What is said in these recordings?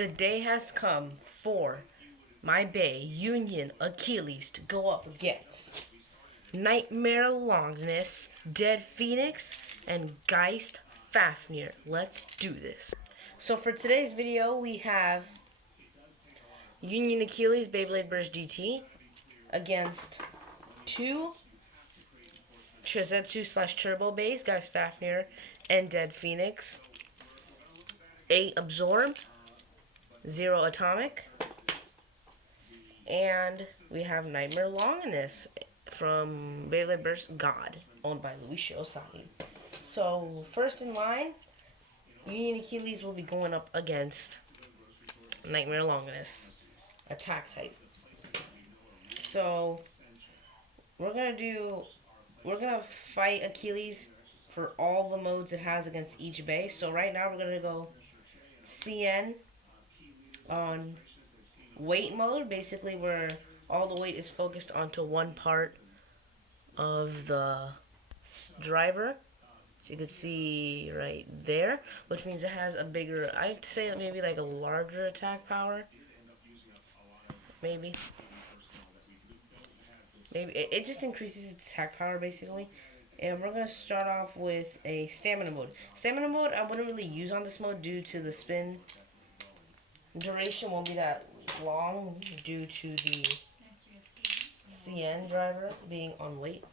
The day has come for my bay Union Achilles to go up against Nightmare Longinus, Dead Phoenix, and Geist Fafnir. Let's do this. So for today's video, we have Union Achilles Beyblade Burst GT against two Chizetsu/Turbo Bays, Geist Fafnir, and Dead Phoenix. 8 Absorb, 0 Atomic, and we have Nightmare Longinus from Beyblade Burst God, owned by Luigi Osani. So, first in line, Union Achilles will be going up against Nightmare Longinus, attack type. So, we're gonna fight Achilles for all the modes it has against each base. So right now we're gonna go CN on weight mode, basically where all the weight is focused onto one part of the driver. So you can see right there, which means it has a bigger, I'd say maybe like a larger attack power. Maybe it just increases its attack power basically. And we're going to start off with a stamina mode. Stamina mode I wouldn't really use on this mode due to the spin duration won't be that long due to the CN driver being on weight.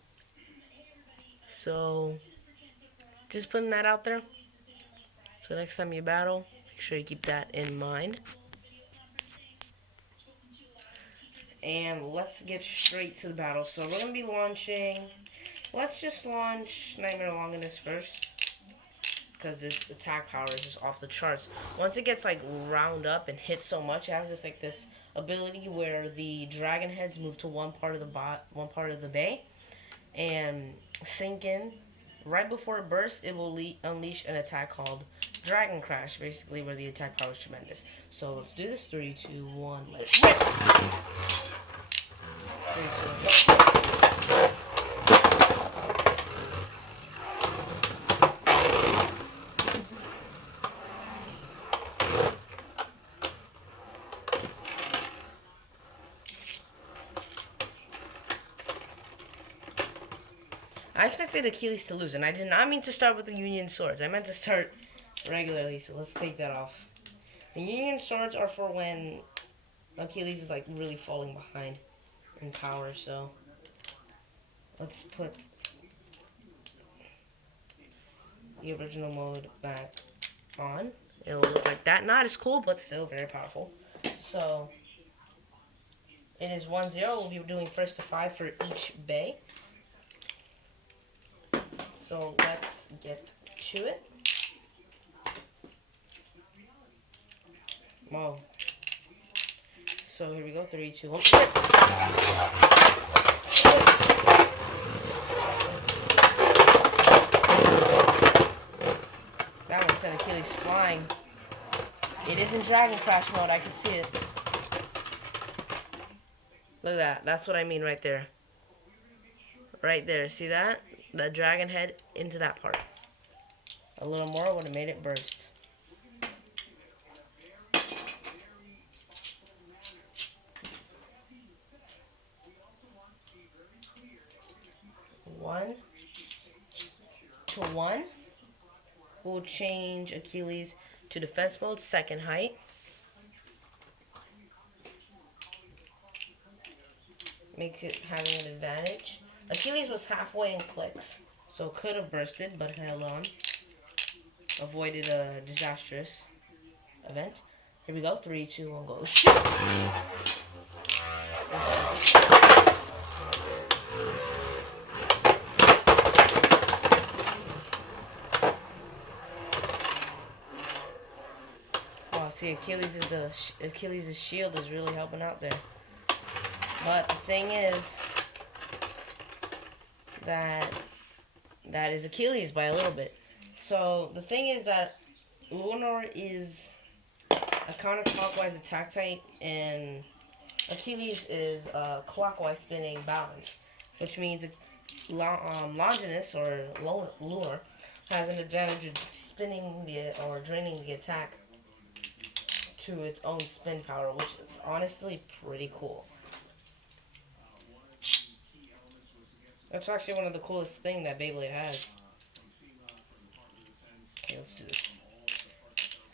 So just putting that out there. So next time you battle, make sure you keep that in mind. And let's get straight to the battle. So we're going to be launching, let's just launch Nightmare Longinus first, because this attack power is just off the charts. Once it gets like round up and hits so much, it has this ability where the dragon heads move to one part of the bay and sink in. Right before it bursts, it will unleash an attack called Dragon Crash, basically where the attack power is tremendous. So let's do this. 3, 2, 1, let's rip! 3, 2, 1, go. I expected Achilles to lose, and I did not mean to start with the Union Swords. I meant to start regularly, so let's take that off. The Union Swords are for when Achilles is like really falling behind in power, so let's put the original mode back on. It will look like that. Not as cool, but still very powerful. So it is 1-0. We'll be doing first to 5 for each bay. So let's get to it. Whoa. So here we go. 3, 2, 1. That one sent Achilles flying. It is in Dragon Crash mode. I can see it. Look at that. That's what I mean right there. Right there. See that? The dragon head into that part. A little more would have made it burst. One to 1. We'll change Achilles to defense mode, second height. Makes it having an advantage. Achilles was halfway in clicks, so could have bursted, but held on. Avoided a disastrous event. Here we go. 3, 2, 1, go. Shoot! Oh, see, Achilles' shield is really helping out there. But the thing is that is Achilles by a little bit. So the thing is that Lunar is a counterclockwise attack type, and Achilles is a clockwise spinning balance, which means Longinus or Lunar has an advantage of spinning or draining the attack to its own spin power, which is honestly pretty cool. That's actually one of the coolest things that Beyblade has. Okay, let's do this.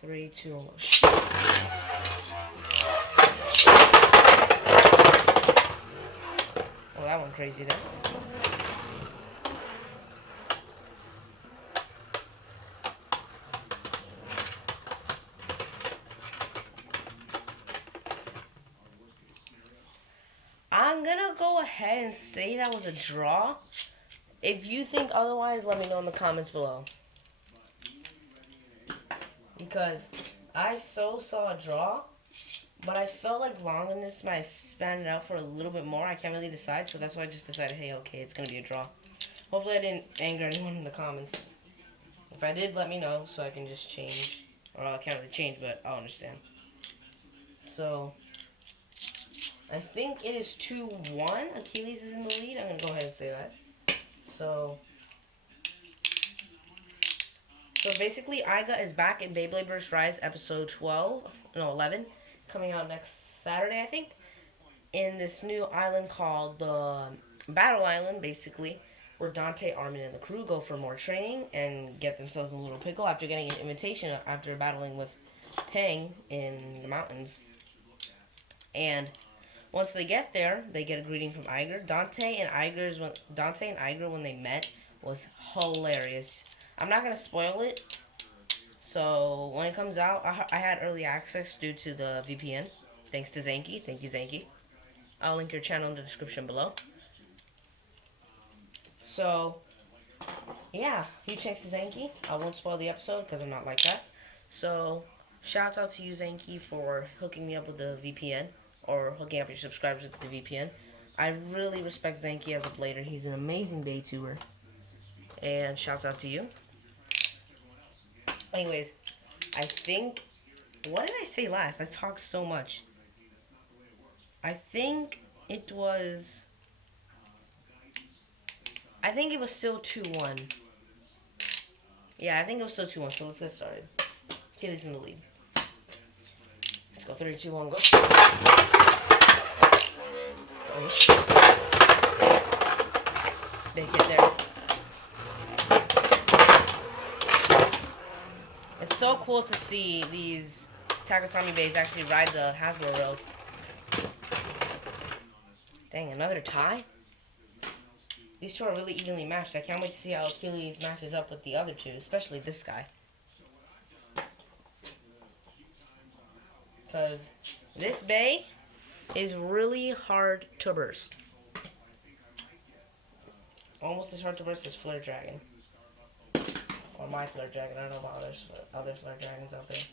3, 2, 1. Oh, that went crazy there. I'm gonna go ahead and say that was a draw. If you think otherwise, let me know in the comments below. Because I saw a draw, but I felt like Longinus might have spanned it out for a little bit more. I can't really decide, so that's why I just decided, hey, okay, it's gonna be a draw. Hopefully I didn't anger anyone in the comments. If I did, let me know so I can just change. Or I can't really change, but I'll understand. So, I think it is 2-1. Achilles is in the lead. I'm going to go ahead and say that. So basically, AIGER is back in Beyblade Burst Rise episode 11, coming out next Saturday, I think, in this new island called the Battle Island, basically, where Dante, Armin, and the crew go for more training and get themselves in a little pickle after getting an invitation after battling with Pang in the mountains. And once they get there, they get a greeting from AIGER. Dante and AIGER, when they met, was hilarious. I'm not going to spoil it. So, when it comes out, I had early access due to the VPN. Thanks to Zanky. Thank you, Zanky. I'll link your channel in the description below. So, yeah, huge thanks to Zanky. I won't spoil the episode because I'm not like that. So, shouts out to you, Zanky, for hooking me up with the VPN. Or hooking up your subscribers with the VPN. I really respect Zanky as a blader. He's an amazing Baytuber. And shouts out to you. Anyways, I think... What did I say last? I talked so much. I think it was still 2-1. Yeah, I think it was still 2-1, so let's get started. Achilles in the lead. Let's go 3, 2, 1, go. Big hit there. It's so cool to see these Takatomi Bays actually ride the Hasbro rails. Dang, another tie? These two are really evenly matched. I can't wait to see how Achilles matches up with the other two, especially this guy. Because this bay is really hard to burst. Almost as hard to burst as Flare Dragon. Or my Flare Dragon. I don't know about other Flare Dragons out there.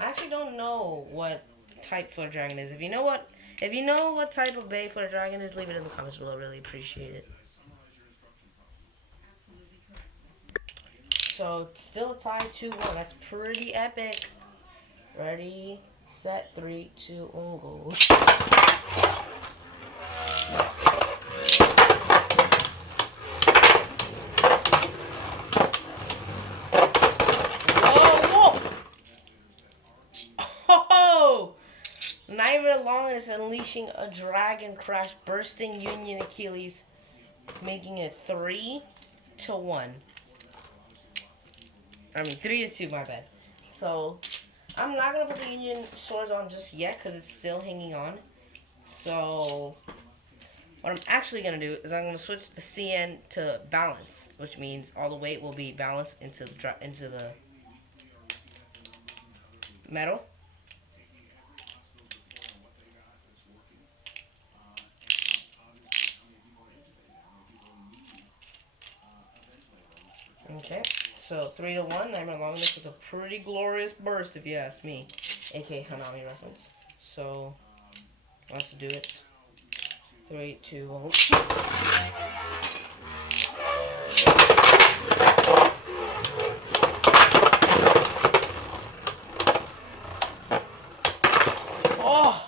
I actually don't know what type Flare Dragon is. If you know what type of bay Flare Dragon is, leave it in the comments below. Really appreciate it. So, still a tie 2-1. That's pretty epic. Ready, set, 3, 2, 1, go. Nightmare Longinus unleashing a dragon crash, bursting Union Achilles, making it 3-1. I mean 3-2, my bad. So I'm not gonna put the Union swords on just yet because it's still hanging on. So what I'm actually gonna do is I'm gonna switch the CN to balance, which means all the weight will be balanced into the metal. Okay, so 3-1. Nightmare Longinus with a pretty glorious burst, if you ask me, aka Hanami reference. So let's do it. 3, 2, 1. Oh!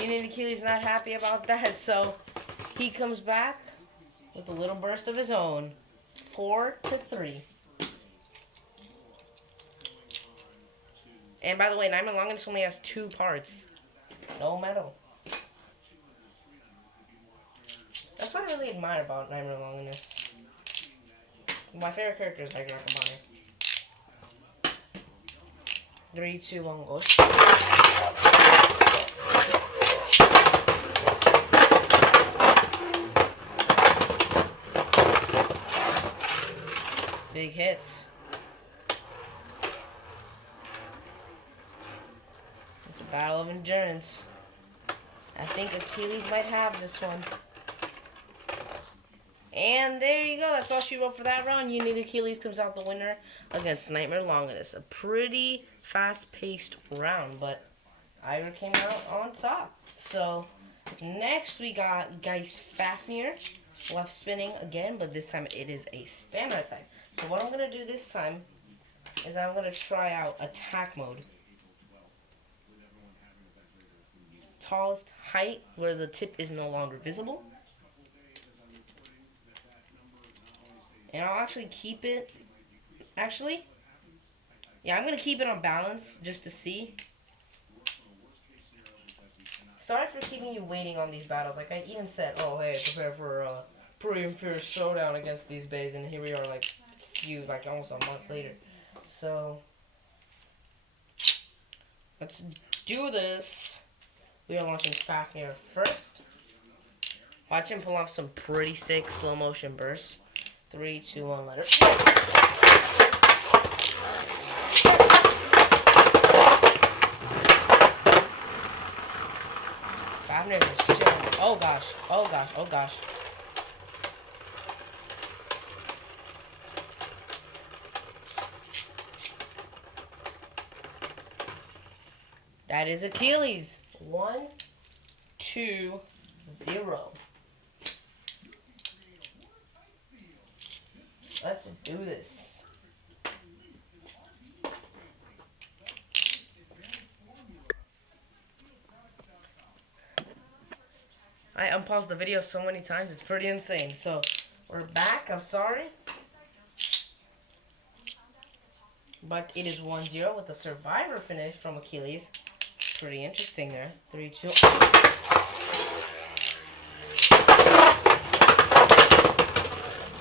Union Achilles not happy about that, so he comes back with a little burst of his own. 4-3. And by the way, Nightmare Longinus only has 2 parts. No metal. That's what I really admire about Nightmare Longinus. My favorite character is AIGER. 3, 2, 1, go. Big hits. It's a battle of endurance. I think Achilles might have this one. And there you go. That's all she wrote for that round. Unique Achilles comes out the winner against Nightmare Longinus. A pretty fast-paced round, but AIGER came out on top. So next we got Geist Fafnir. Left spinning again, but this time it is a stamina type. So what I'm going to do this time is I'm going to try out attack mode. Tallest height, where the tip is no longer visible. And I'll actually keep it, yeah, I'm going to keep it on balance just to see. Sorry for keeping you waiting on these battles. Like I even said, oh hey, prepare for a pretty fierce showdown against these bays, and here we are like almost a month later. So let's do this. We are launching Fafnir first. Watch him pull off some pretty sick slow motion bursts. 3, 2, 1, let it go. Fafnir is chilling. Oh gosh, oh gosh, oh gosh. That is Achilles. 1, 2, 0. Let's do this. I unpaused the video so many times, it's pretty insane. So, we're back, I'm sorry. But it is 1-0 with a survivor finish from Achilles. Pretty interesting there. 3, 2.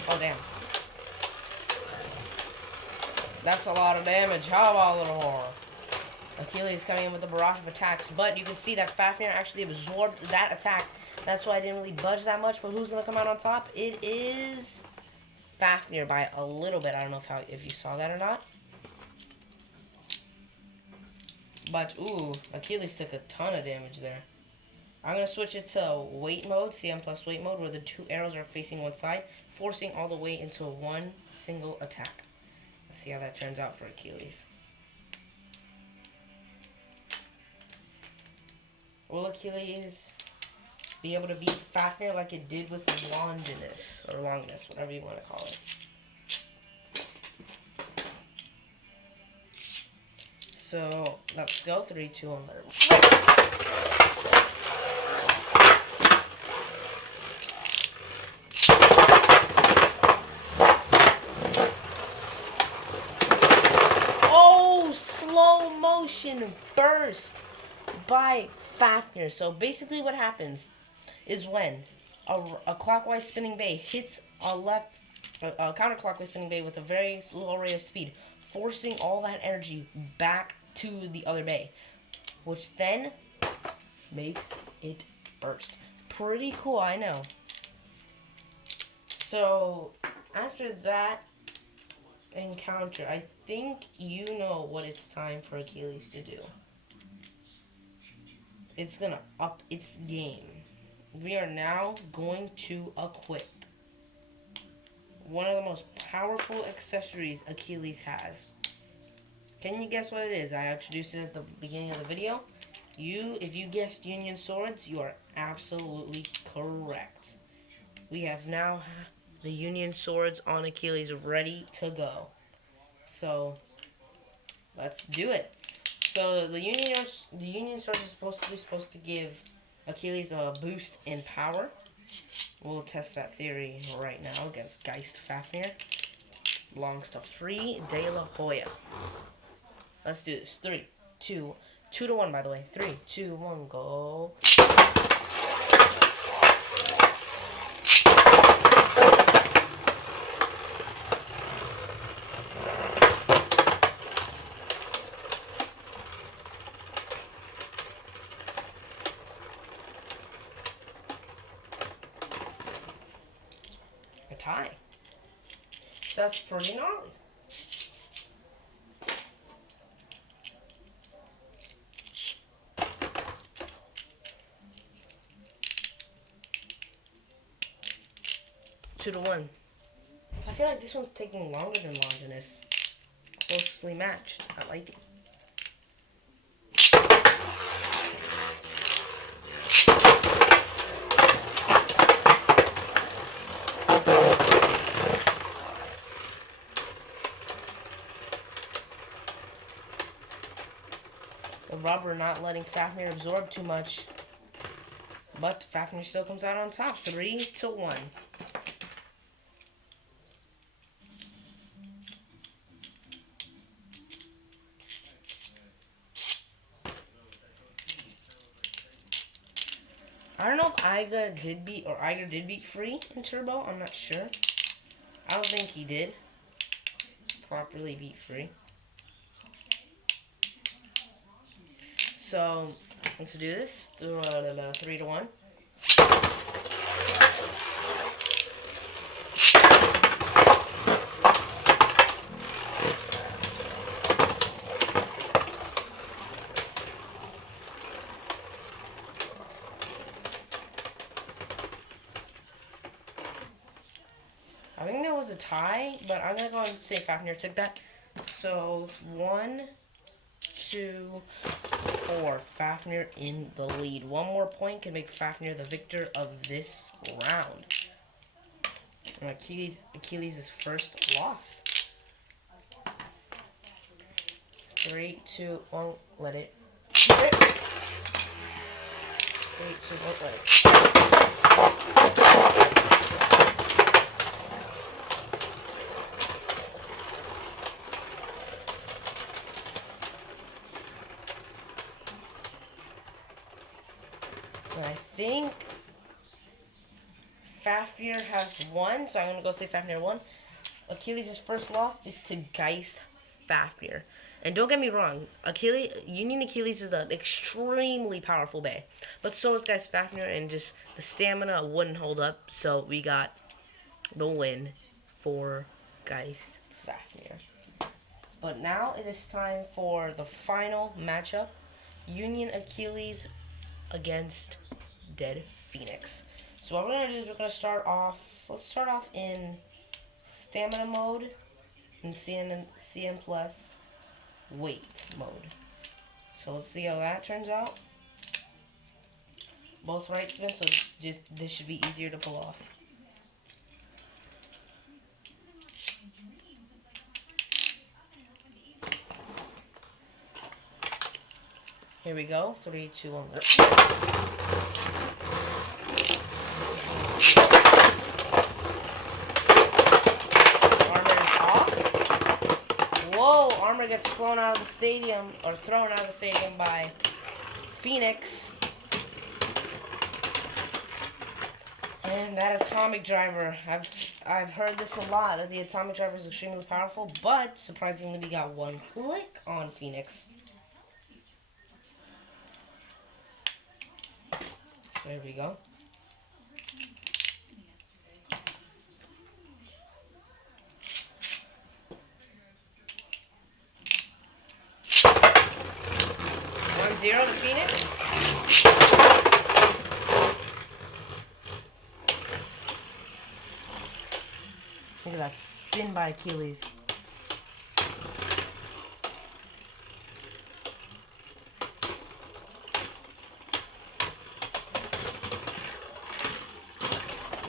Oh, damn. That's a lot of damage. How about a little more? Achilles coming in with a barrage of attacks, but you can see that Fafnir actually absorbed that attack. That's why I didn't really budge that much, but who's going to come out on top? It is Fafnir by a little bit. I don't know if you saw that or not. But, ooh, Achilles took a ton of damage there. I'm going to switch it to weight mode, CM plus weight mode, where the 2 arrows are facing one side, forcing all the weight into one single attack. Let's see how that turns out for Achilles. Will Achilles be able to beat Fafnir like it did with Longinus, or Longinus, whatever you want to call it? So, let's go. 3, 2, 1, let it Oh, slow motion burst by Fafnir. So basically what happens is when a clockwise spinning bay hits a counterclockwise spinning bay with a very low rate of speed, forcing all that energy back to the other bay, which then makes it burst. Pretty cool, I know. So after that encounter, I think you know what it's time for Achilles to do. It's gonna up its game. We are now going to equip one of the most powerful accessories Achilles has. Can you guess what it is? I introduced it at the beginning of the video. If you guessed Union Swords, you are absolutely correct. We have now the Union Swords on Achilles ready to go. So, let's do it. So the Union Sword is supposed to give Achilles a boost in power. We'll test that theory right now against Geist Fafnir. Long stuff free, De La Hoya. Let's do this. 3, 2. 2 to 1, by the way. 3, 2, 1, go. A tie. That's pretty gnarly. Two to 1. I feel like this one's taking longer than Longinus. Closely matched. I like it. The rubber not letting Fafnir absorb too much. But Fafnir still comes out on top. 3 to 1. I don't know if AIGER did beat Free in Turbo. I'm not sure. I don't think he did properly beat Free. So let's do this. 3 to 1. I think there was a tie, but I'm gonna go and say Fafnir took that. So 1, 2, 4. Fafnir in the lead. One more point can make Fafnir the victor of this round. And Achilles' first loss. 3, 2, 1, let it. 3, 2, 1, let it. And I think Fafnir has won, so I'm going to go say Fafnir won. Achilles' first loss is to Geist Fafnir. And don't get me wrong, Union Achilles is an extremely powerful bay. But so is Geist Fafnir, and just the stamina wouldn't hold up, so we got the win for Geist Fafnir. But now it is time for the final matchup. Union Achilles against Dead Phoenix. So what we're going to do is we're going to start off, let's start off in stamina mode and CM plus weight mode. So let's see how that turns out. Both right spins, so this should be easier to pull off. Here we go. 3, 2, 1. Whoa, armor gets thrown out of the stadium, or thrown out of the stadium by Phoenix. And that atomic driver, I've heard this a lot, that the atomic driver is extremely powerful, but surprisingly we got one click on Phoenix. There we go. Zero to Phoenix. Look at that spin by Achilles.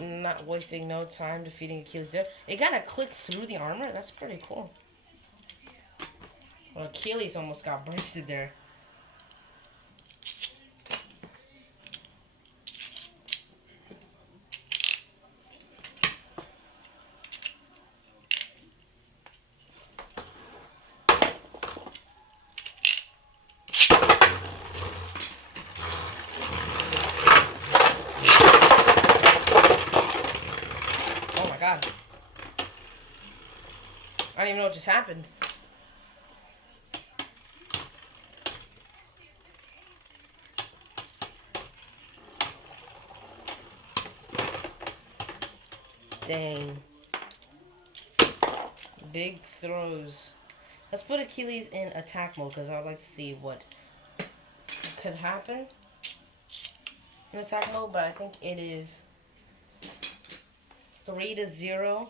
Not wasting no time defeating Achilles there. It kind of clicked through the armor. That's pretty cool. Well, Achilles almost got bursted there. what just happened. Dang. Big throws. Let's put Achilles in attack mode because I'd like to see what could happen in attack mode, but I think it is 3-0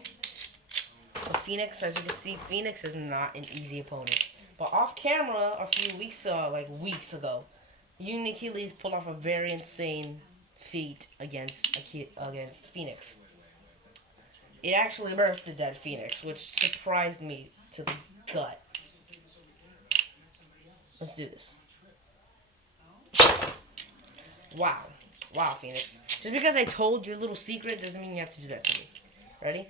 for Phoenix. As you can see, Phoenix is not an easy opponent. But off camera, a few weeks ago, Union Achilles pulled off a very insane feat against Phoenix. It actually bursted dead Phoenix, which surprised me to the gut. Let's do this. Wow. Wow, Phoenix. Just because I told your little secret doesn't mean you have to do that to me. Ready?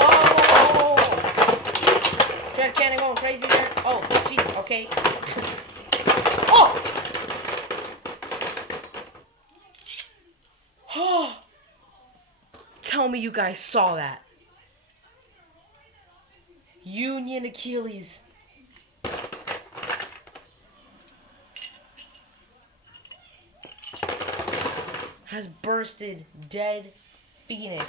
Whoa! Dread Cannon going crazy there. Oh, jeez. Okay. Oh! Oh! Tell me you guys saw that. Union Achilles. Has bursted dead Phoenix.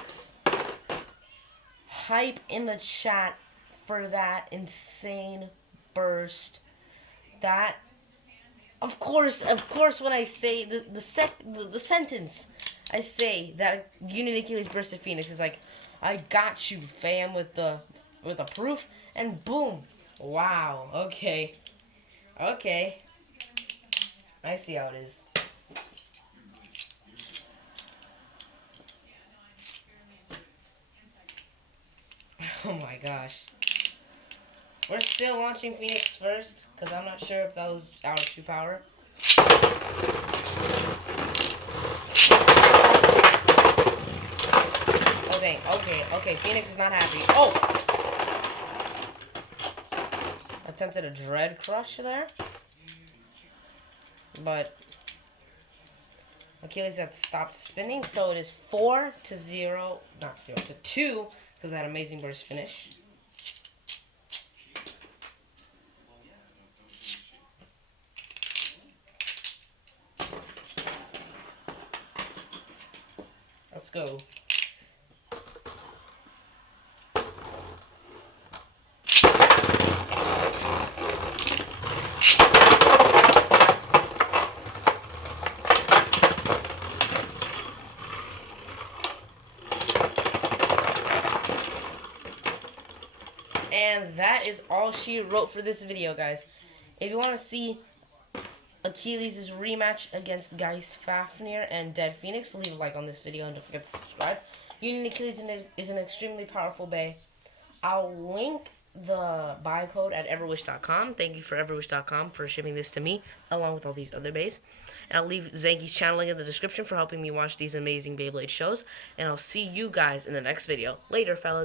Hype in the chat for that insane burst. That, of course, when I say the sentence I say that Union Achilles bursted Phoenix is like, I got you, fam, with a proof, and boom, wow, okay, I see how it is. Oh my gosh. We're still launching Phoenix first, because I'm not sure if that was our true power. Okay, Phoenix is not happy. Oh! Attempted a Dread Crush there. But Achilles had stopped spinning, so it is 4-2, because of that amazing burst finish. Let's go. And that is all she wrote for this video, guys. If you want to see Achilles' rematch against Geist, Fafnir, and Dead Phoenix, leave a like on this video and don't forget to subscribe. Union Achilles is an extremely powerful bay. I'll link the buy code at everwish.com. Thank you for everwish.com for shipping this to me, along with all these other bays. And I'll leave Zanky's channel link in the description for helping me watch these amazing Beyblade shows. And I'll see you guys in the next video. Later, fellas.